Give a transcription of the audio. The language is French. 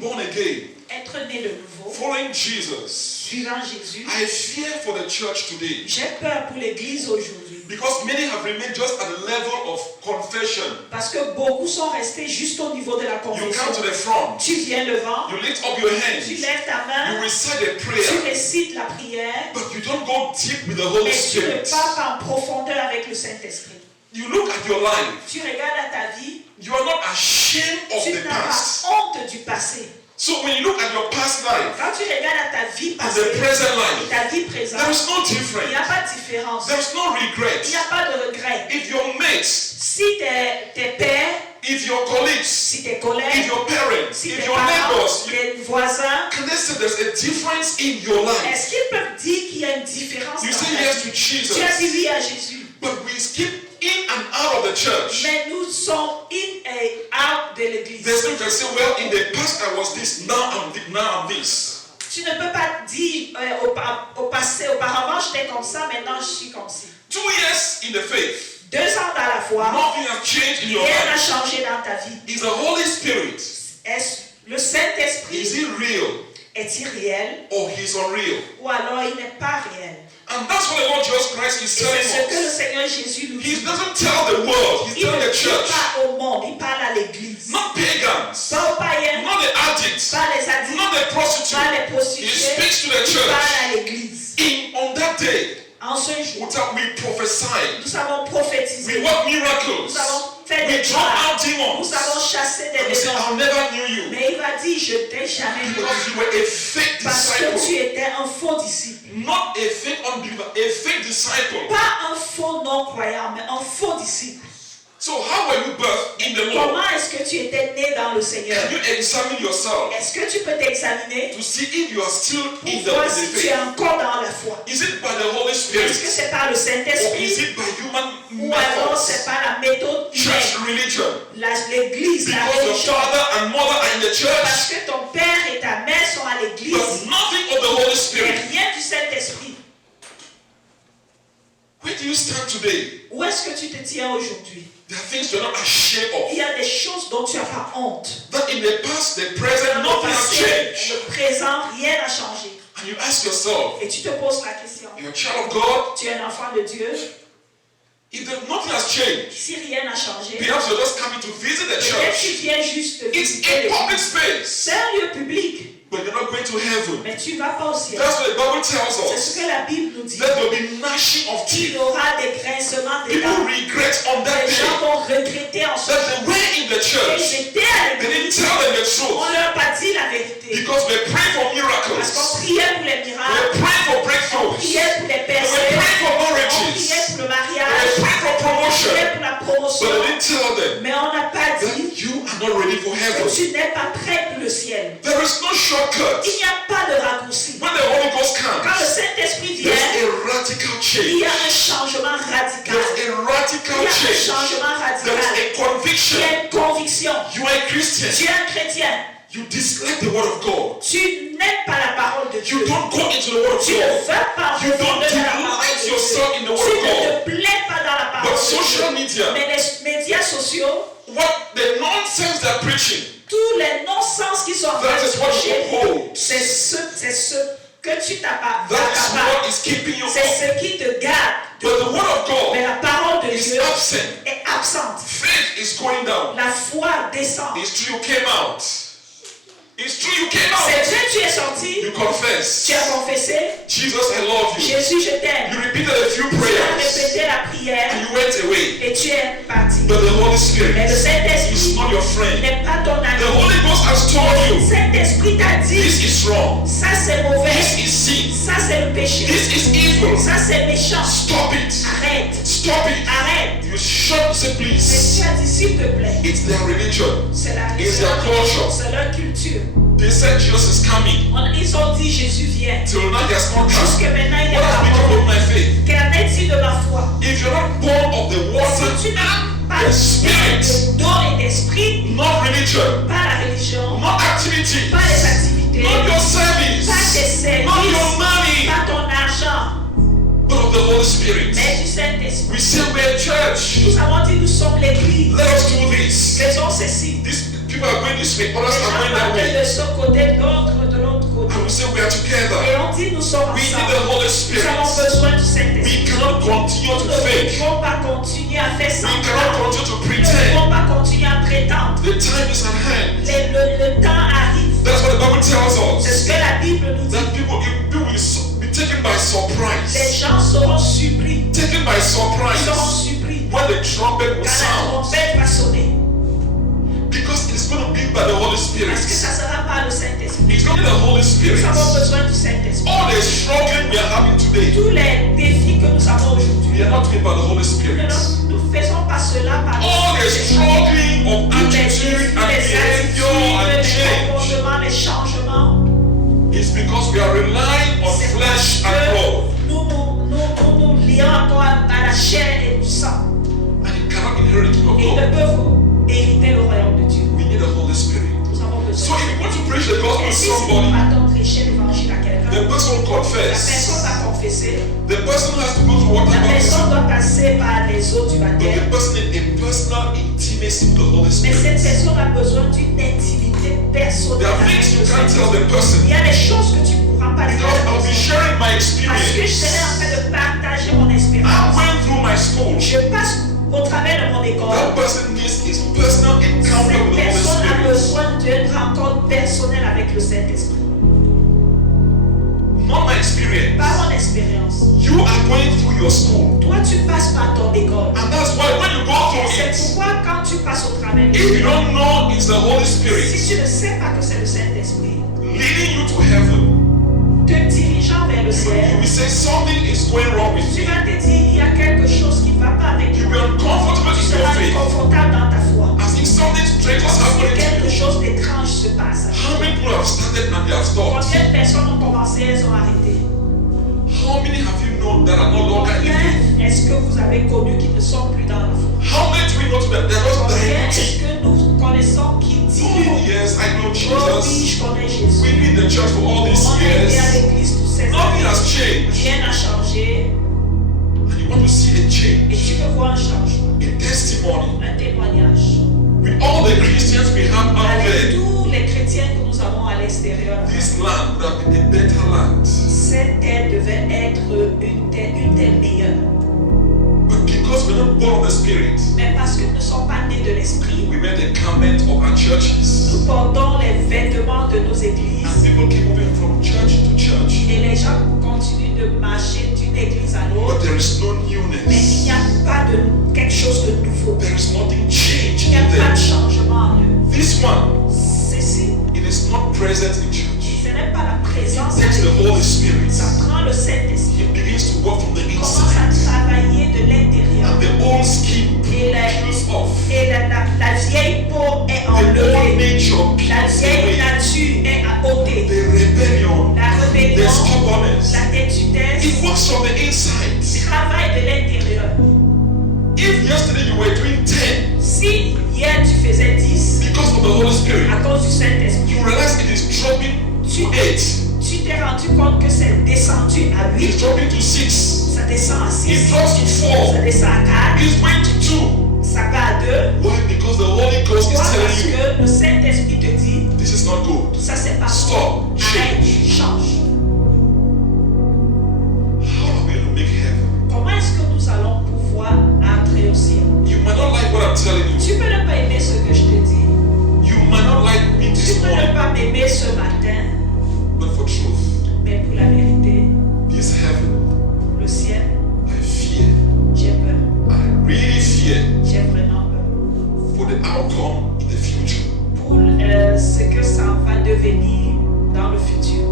born again, être né de nouveau, following Jesus, suivant Jésus, I fear for the church today. j'ai peur pour l'église aujourd'hui. Because many have remained just at the level of confession. Parce que beaucoup sont restés juste au niveau de la You confession. come to the front, Tu viens devant, you lift up your tu hands, lèves ta you main, recite a tu prayer, récites la prière, but you don't go deep with the Holy mais tu ne Spirit. pars pas en profondeur avec le Saint-Esprit. You look at your life, Tu regardes à ta vie, you are not ashamed of tu the n'as past. pas honte du passé. So when you look at your past life Quand tu regardes à ta vie and passée the present et life, ta vie there présente, is no il n'y difference. a pas de différence. There is no Il regret. n'y a pas de regret. If your mates, Si tes pères, if your colleagues, si tes if collègues, your parents, si if tes your parents, neighbors, tes voisins, can they say there's a difference in your life? est-ce qu'ils peuvent dire qu'il y a une différence You dans say ta yes vie? to Tu as dit Jesus, oui à Jésus. but we skip in and out of the church. Mais nous sommes in and out de l'église. There's no can say, well, in the past I was this, now I'm this. Tu ne peux pas dire au passé, auparavant j'étais comme ça, maintenant je suis comme ci. 2 years in the faith, 2 ans dans la foi, nothing has changed in your rien n'a life. changé dans ta vie. Is the Holy Spirit, Le Saint-Esprit, is he real est-il réel or he's unreal? ou alors il n'est pas réel? And that's what the Lord Jesus Christ is Et c'est ce que le telling us. Seigneur Jésus nous He dit. doesn't tell the world, he's Il telling ne the dit church. pas au monde, il parle à l'église. Not pagans, Pas aux païens, not the addicts, pas les addicts, not the prostitutes. pas les He prostituées, speaks to the il parle church. à l'église. On that day, En ce jour, we prophesied, nous avons prophétisé, we worked nous miracles, avons fait we des drove miracles, out demons. nous avons chassé des And he said, démons. I never knew you Mais il va dire, je t'ai jamais connu. because you were a fake Parce que tu disciple. étais un faux disciple. Not a fake unbeliever, a fake disciple. Pas un faux non-croyant, mais un faux disciple. So how were you birthed in the Lord? Comment est-ce que tu étais né dans le Seigneur? Can you examine yourself Est-ce que tu peux t'examiner to see if you are still in pour voir the si tu es faith? encore dans la foi? Is it by the Holy Est-ce que Spirit c'est par le or is Saint-Esprit it by human ou alors methods? c'est par la méthode Church humaine? religion. L'église, la Because your religion. father and mother are in the Parce church, que ton père et ta mère sont à l'église. but nothing of the Holy Mais Spirit. rien du Saint-Esprit. Where do you stand today? Où est-ce que tu te tiens aujourd'hui? There are things you're not ashamed Il y of. a des choses dont tu n'as pas honte. That in the past, the present, Dans le nothing has passé, changed. le présent, rien n'a changé. And you ask yourself, Et tu te poses la question. you're a child of God, Tu es un enfant de Dieu. if nothing has changed, Si rien n'a changé, perhaps you're just coming to visit the peut-être tu church. viens juste It's visiter a public l'église. space, C'est un lieu public, but you're not going to heaven. mais tu ne vas pas au ciel. That's what the Bible tells C'est us. ce que la Bible nous dit. That there will be gnashing of Il y teeth. aura des grincements des People dents. regret on that Les gens day vont regretter en ce that jour. they were in the Ils church. étaient à They didn't l'église. tell them the On truth ne leur a pas dit la vérité. because we're praying for Parce qu'on miracles. priait pour les We're miracles, praying for on breakthroughs. priait pour les We're percées, praying for on marriages. priait pour le We're mariage, praying for on promotion. priait pour la promotion. But they didn't tell them Mais on n'a pas that dit you are not ready for que heaven. tu n'es pas prêt pour le ciel. There is no shortcut. Il n'y a pas de raccourci. When the Holy Ghost Quand le comes, Saint-Esprit vient, there's a radical il change. y a un changement radical. There's a radical Il y a un change. changement There radical. is a Il y conviction. a une conviction. You are a Christian. Tu es un chrétien. You dislike the word of God. Tu n'aimes pas la parole de Dieu. You don't go into the word of Tu ne God. veux pas You don't retourner dans la parole delight de yourself in the Dieu. word Tu of ne God. te plais pas dans la parole But de social Dieu. media, Mais les médias sociaux, what the nonsense they're preaching, tous les non-sens qui sont en train that de is what you prêcher, hold. c'est ce que tu t'as That is pas. what is keeping you C'est up. ce qui te garde. But the word of Mais God la parole de is Dieu absent. est absente. Faith is going down. La foi descend. It's true you came out. It's true you came C'est out. Dieu, tu es sorti. You confess. Tu as confessé. Jesus, I love you. Jésus, je t'aime. You repeated a few Tu as prayers répété la prière and you went away. et tu es parti. But the Holy Spirit Mais le is Saint-Esprit not your friend. n'est pas ton The ami. Holy Ghost has told Le you Saint-Esprit t'a this dit, is wrong. ça c'est mauvais, This is sin. ça c'est le péché, This is evil. ça c'est méchant. Stop it. Arrête, Stop it. arrête. You should say, Mais please. tu as dit, s'il te plaît, It's their religion. c'est It's their culture. c'est leur culture. They said Jesus is coming. Ils ont dit, Jésus vient. Till now he has not Jusque come. maintenant, il n'est What has pas become of mort. my faith? Qu'en est-il de ma foi? If you're not born of the water Si tu n'as pas the Spirit, de don et d'esprit, not religion, pas la religion, not activity, pas les activités, not your pas service, tes not your services, money, pas ton argent, but of the Holy Spirit. mais du Saint-Esprit. We say we're a church. Nous avons dit, nous sommes l'église. Let us do this. Faisons ceci. These people people are going this way, others Les are gens going that partent way. de ce côté, d'autres de l'autre côté. And we say we are together. Et on dit nous sommes We need ensemble. the Holy Nous Spirit. avons besoin du Saint-Esprit. We cannot continue Nous to ne fake. pouvons pas continuer à faire We semblant. cannot continue to Nous ne pretend. pouvons pas continuer à prétendre. The time is at hand. Le temps arrive. That's what the Bible tells C'est ce us. que la Bible nous dit. That people will be taken by Les surprise. gens seront surpris. Taken by Ils seront surprise. surpris When the trumpet will quand la sound. trompette va sonner. Because it's going to be by the Holy Spirit. Parce que ça sera par le Saint-Esprit. It's not the Holy Nous Spirit. avons besoin du Saint-Esprit. All the struggling we are having today, Tous les défis que nous avons aujourd'hui, we are not doing by the Holy Spirit. nous ne faisons pas cela par le All the Saint-Esprit. struggling of Tous les attitude défis, and les behavior and attitudes, les change comportements, les changements, is because we are relying on c'est flesh parce and que blood. nous lions encore à la chair et du sang. And you cannot inherit the kingdom Et ils of ne God. peuvent hériter le royaume de Dieu. We need the Holy Spirit. Nous avons So besoin. if you want to preach the gospel Et to si nous somebody, partons prêcher l'évangile à quelqu'un, the person will la personne confess. va confesser, The person has to go through water la personne baptism. doit passer par les eaux du But baptême. the person needs a personal intimacy with the Holy Mais cette Spirit. personne a besoin d'une intimité personnelle. There are avec things you le can't tell Seigneur. the person Il y a des choses que tu ne pourras pas dire. because I'll be sharing my Parce que je serai en experience. train de partager mon I'm expérience. going through my school. Je passe au travers de mon école. That person needs his personal encounter Cette with the Holy personne a Spirit. besoin d'une rencontre personnelle avec le Saint-Esprit. Not my experience. Pas mon expérience. You are going through your school. Toi, tu passes par ton école. And that's why when you go Et through c'est it, pourquoi quand tu passes au travers de if you l'école, don't know it's the Holy si Spirit tu ne sais pas que c'est le Saint-Esprit, leading you to heaven, te dirigeant vers le you ciel, will say something is going wrong with tu me. vas te dire, il y a quelque chose qui ne va pas avec You'll be toi. uncomfortable Tu in your seras faith. inconfortable dans ta foi. As if something strange is Si happening quelque to you. chose d'étrange se passe. How many people have started and they have stopped? Combien de personnes ont commencé, elles ont arrêté? How many have you known that are no longer in faith? Combien est-ce que vous avez connu qui ne sont plus dans la foi? How many do we know that they're not Combien est-ce dying? que nous connaissons qui Oh dit yes, I know oh oui, Jesus. je connais Jésus. We've been in the church for all these On a été à years. l'église tous ces Nothing années. has changed. Rien n'a changé. And you want to see a Et change, tu veux voir un changement, a testimony. un témoignage. With all the Christians we have out Avec there, tous les chrétiens que nous avons à l'extérieur, this land would have been a better land. cette terre devait être une terre meilleure. But because we're not born of the Spirit, Mais parce que nous ne sommes pas nés de l'esprit, we made the garment of our churches. nous portons les vêtements de nos And églises. people keep moving from church to church. Et les gens continuent de marcher d'une église à But l'autre. there is no Mais il newness. n'y a pas de quelque chose de nouveau. There is nothing changed Il n'y a in pas de them. changement en eux. This one, Ceci, it is not present in church. ce n'est pas la présence It takes de the Dieu. Holy Spirit. Ça prend le Saint-Esprit. It begins to work from the Il commence à inside. travailler de l'intérieur. And the old skin Et peels off. la vieille peau est The old enlevée. nature La peels vieille away. nature est à ôter. The rebellion, La the rébellion, stubbornness. la têtudesse, It works from the inside. travaille de l'intérieur. If yesterday you were doing 10 Si hier tu faisais 10 because of the Holy Spirit, à cause du Saint-Esprit, you realize it is dropping to 8. tu t'es rendu compte que c'est descendu à It's 8, dropping to 6. ça descend à It 6, drops to ça 4. descend à 4, It's going to 2. ça va à 2. Why? Because the Holy Ghost is Pourquoi? Parce telling you que le Saint-Esprit te dit, this is not good. ça c'est pas Stop. bon. Arrête, change. How are we going to make heaven? Comment est-ce que nous allons pouvoir entrer au ciel? You might not like what I'm telling you. Tu peux ne pas aimer ce que je te dis. You might not like me Tu this peux ne morning. pas m'aimer ce matin, But for truth, mais pour la vérité, this heaven, le ciel, I fear. j'ai peur. I really fear J'ai vraiment peur. for the outcome in the future. Pour ce que ça va devenir dans le futur.